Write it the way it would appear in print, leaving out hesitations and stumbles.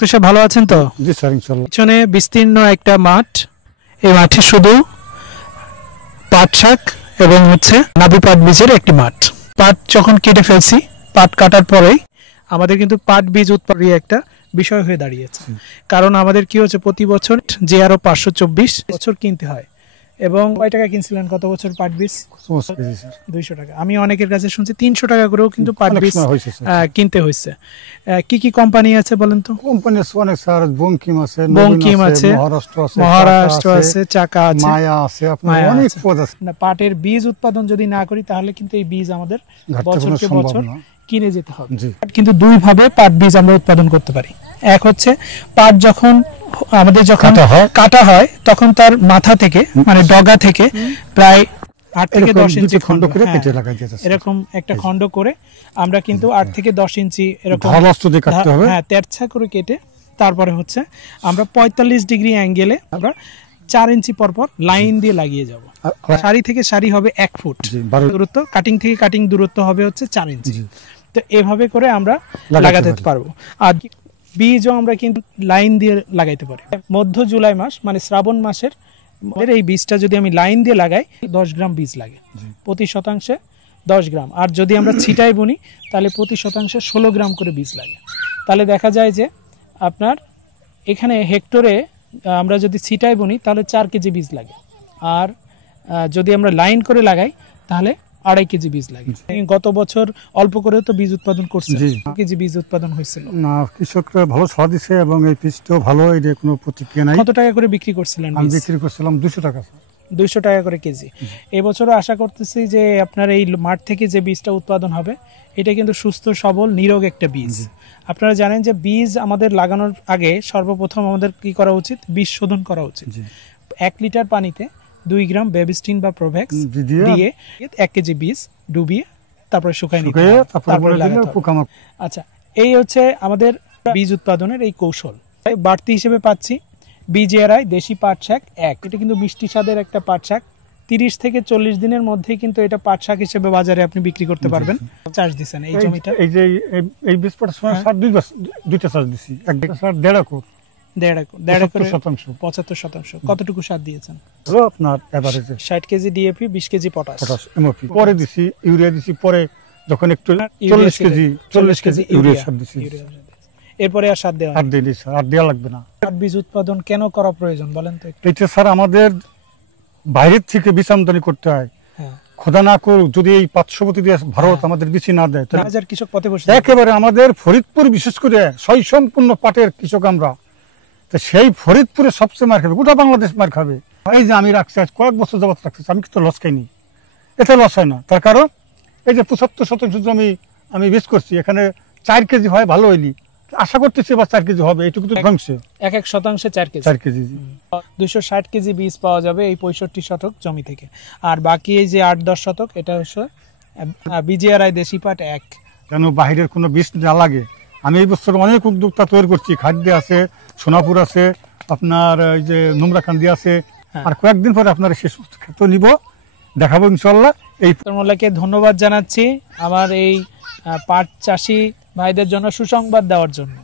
Doctor সাহেব ভালো আছেন তো? জি স্যার ইনশাআল্লাহ। পিছনে বিস্তীর্ণ একটা মাঠ, এই মাঠে শুধু পাট শাক এবং হচ্ছে নাবি পাট বীজের একটি মাঠ। পাট যখন কেটে ফেলছি, পাট কাটার পরেই আমাদের কিন্তু পাট বীজ উৎপাদন একটা বিষয় হয়ে দাঁড়িয়েছে। কারণ আমাদের কি হচ্ছে, প্রতি বছর যে আরো 524 বছর কিনতে হয়। এবং কয় টাকা কিনছিলেন গত বছর পাট বীজ? 200 টাকা। আমি অনেকের কাছে শুনছি 300 টাকা করেও কিন্তু পাট বীজ কিনতে হয়েছে। কি কি কোম্পানি আছে বলেন তো? কোম্পানি অনেক স্যার, বঙ্কিম আছে, মহারাষ্ট্র আছে, চাকা আছে, মায়া আছে, আপনার অনেক পদ আছে। না, পাটের বীজ উৎপাদন যদি না করি তাহলে কিন্তু এই বীজ আমাদের বছরকে বছর কিনে যেতে হবে। কিন্তু দুই ভাবে পাট বীজ আমরা উৎপাদন করতে পারি। এক হচ্ছে পাট যখন আমাদের কাটা হয় তখন তার মাথা থেকে মানে ডগা থেকে প্রায় 8 থেকে 10 ইঞ্চি খন্ড করে কেটে লাগাই দিতে হবে। এরকম একটা খন্ড করে আমরা কিন্তু 8 থেকে 10 ইঞ্চি এরকম ধারালো দিয়ে কাটতে হবে। হ্যাঁ, তেরছা করে কেটে তারপরে হচ্ছে আমরা 45 ডিগ্রি অ্যাঙ্গেলে আমরা 4 ইঞ্চি পর পর লাইন দিয়ে লাগিয়ে যাব। সারি থেকে সারি হবে 1 ফুট দূরত্ব, কাটিং থেকে কাটিং দূরত্ব হবে হচ্ছে 4 ইঞ্চি। তো এভাবে করে আমরা লাগাতে পারবো। আর বীজও আমরা কিন্তু লাইন দিয়ে লাগাইতে পারি। মধ্য জুলাই মাস মানে শ্রাবণ মাসের এই বীজটা যদি আমি লাইন দিয়ে লাগাই 10 গ্রাম বীজ লাগে, প্রতি শতাংশে 10 গ্রাম। আর যদি আমরা ছিটাই বুনি তাহলে প্রতি শতাংশে 16 গ্রাম করে বীজ লাগে। তাহলে দেখা যায় যে আপনার এখানে হেক্টরে আমরা যদি ছিটাই বুনি তাহলে 4 কেজি বীজ লাগে। আর যদি আমরা লাইন করে লাগাই তাহলে 2.5 কেজি বীজ লাগে। গত বছর অল্প করে তো বীজ উৎপাদন করছে, 2 কেজি বীজ উৎপাদন হয়েছিল। না, কৃষকরা ভালো সাড়া দিচ্ছে এবং এই বীজটাও ভালো, এর কোনো প্রতিক্রিয়া নাই। কত টাকা করে বিক্রি করছিলেন? আমি বিক্রি করছিলাম 200 টাকা। 200 টাকা করে কেজি। এবছরও আশা করতেছি যে আপনার এই মাঠ থেকে যে বীজটা উৎপাদন হবে এটা কিন্তু সুস্থ সবল নিরোগ একটা বীজ। আপনারা জানেন যে বীজ আমাদের লাগানোর আগে সর্বপ্রথম আমাদের কি করা উচিত? বীজ শোধন করা উচিত। 1 লিটার পানিতে 2 গ্রাম বেবিস্টিন বা প্রোভ্যাক্স দিয়ে 1 কেজি বীজ ডুবিয়ে তারপরে শুকায় নিতে হবে, তারপরে লাগাতে হবে। আচ্ছা, এই হচ্ছে আমাদের বীজ উৎপাদনের এই কৌশল। বাড়তি হিসেবে পাচ্ছি বিজিআরআই দেশি পাট শাক 1। এটা কিন্তু মিষ্টি স্বাদের একটা পাট শাক। 30 থেকে 40 দিনের মধ্যেই কিন্তু এটা পাট শাক হিসেবে বাজারে আপনি বিক্রি করতে পারবেন। চাষ দিছেন এই জমিটা? এই বীজ পাটের সময় সার দুইটা চাষ দিছি, একটা সার 75%। কতটুকু সার দিয়েছেন? আপনার এভারেজে 60 KG DAP, 20 KG potash MOP পরে দিছি, ইউরিয়া দিছি পরে, যখন একটু 40 কেজি ইউরিয়া সার দিছি। এরপরে আর সার দেওয়া আর দেওয়া লাগবে না। পাট বীজ উৎপাদন কেন করা প্রয়োজন বলেন তো? এটা স্যার আমাদের বাইরের থেকে বীজ আমদানি করতে হয়। খোদা না করুক যদি এই 500 দেশ ভারত আমাদের বীজ না দেয় তাহলে কৃষক পথে বসে। একেবারে আমাদের ফরিদপুর বিশেষ করে সম্পূর্ণ পাটের কৃষক আমরা, তো সেই ফরিদপুরে সবচেয়ে মার খাবে, গোটা বাংলাদেশ মার খাবে। এই যে আমি রাখছি আজ কয়েক বছর যাবত রাখছি, আমি কিন্তু লস খাইনি। এতে লস হয় না, তার কারণ এই যে 75% জমি আমি বীজ করছি, এখানে 4 কেজি হয় ভালো হইলি, আশা করতেছি এবার 4 কেজি হবে। এইটুকু তো ধ্বংসে 1 শতাংশে 4 কেজি 260 কেজি বীজ পাওয়া যাবে এই 65 শতক জমি থেকে। আর বাকি এই যে 8-10 শতক এটা হচ্ছে বিজিআরআই দেশি পাট 1। কেন বাইরের কোনো বীজ না লাগে। আমি এই বছর অনেক উদ্যোক্তা তৈরি করছি, খাদ্য আছে, সোনাপুর আছে, আপনার এই যে নোংরাকান্দি আছে। আর কয়েকদিন পরে আপনার শেষ ক্ষেত্র নিব, দেখাবো ইনশাল্লাহ। এই মোল্লাকে ধন্যবাদ জানাচ্ছি আমার এই পাট চাষি ভাইদের জন্য সুসংবাদ দেওয়ার জন্য।